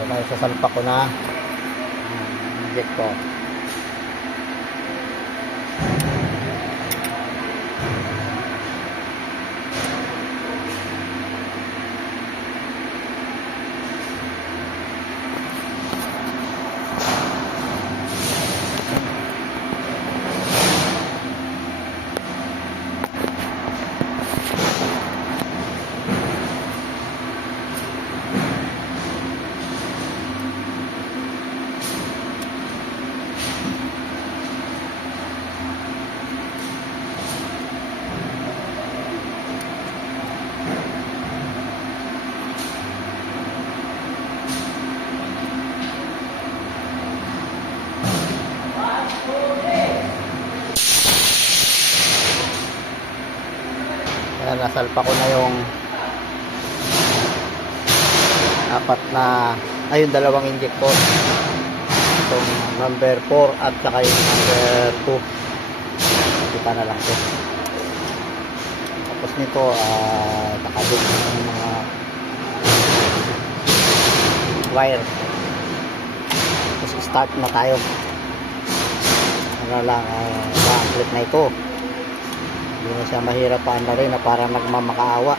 So tayo sa salpa ko na injector. Kaya nasalpa ko na yung dalawang injector, itong number 4 at saka yung number 2. Kita na lang ito. Tapos nito nakabit ng mga wire. Tapos start na tayo. Ano lang, click na ito. Hindi na siya mahirap pa na rin na parang nagmamakaawa.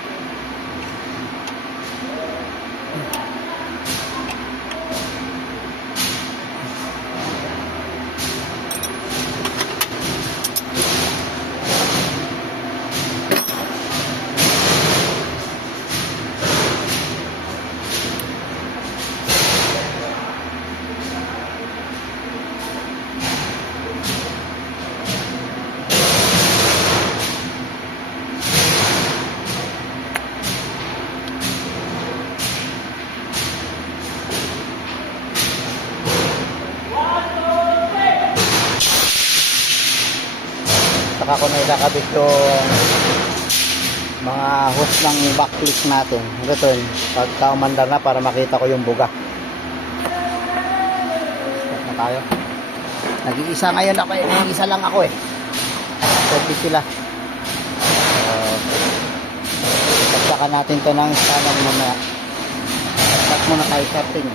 Saka ko na ikakabit yung mga hose ng backlick natin. Ito yun, pagka umandar na para makita ko yung buga. Start na tayo. Nag-iisa ngayon ako, nag-iisa lang ako eh. Pwede sila. Pagsakan natin to ng standard mamaya. Start muna tayo starting.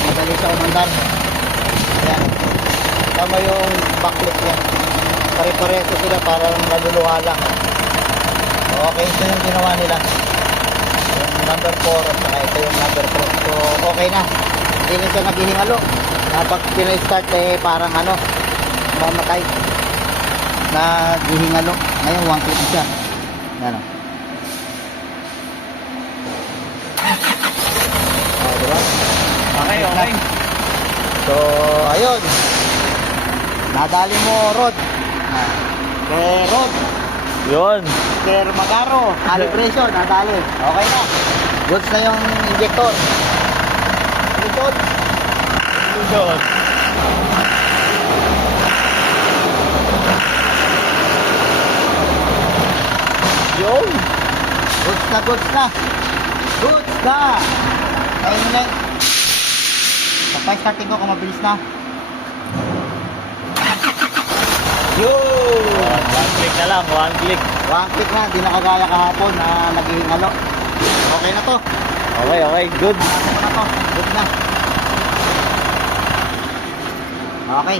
Madali sa umandar. Ayan. Tama yung backlick niya. Pare-pareho sila, parang naluluha lang. Okay, ito yung ginawa nila. Yung number 4 at saka ito yung number 4. So, okay na. Hindi na siya naghihingalo. Pag pinay-start parang mamatay. Naghihingalo. Ngayon, 1 click siya. Yan o. Diba? Okay. So, ayun. Nadali mo, Rod. Rod. Yun. Magaro. Calibration, nadali. Okay na. Goods na yung injector. Likod. Yun. Goods na. Goods na. Ayun na. Kapag starting ko kung mabilis na. Yun! One click na lang, one click. 1 click na, di na kagaya kahapon na naghihingalo. Okay na to. Okay, good. Good na. Okay.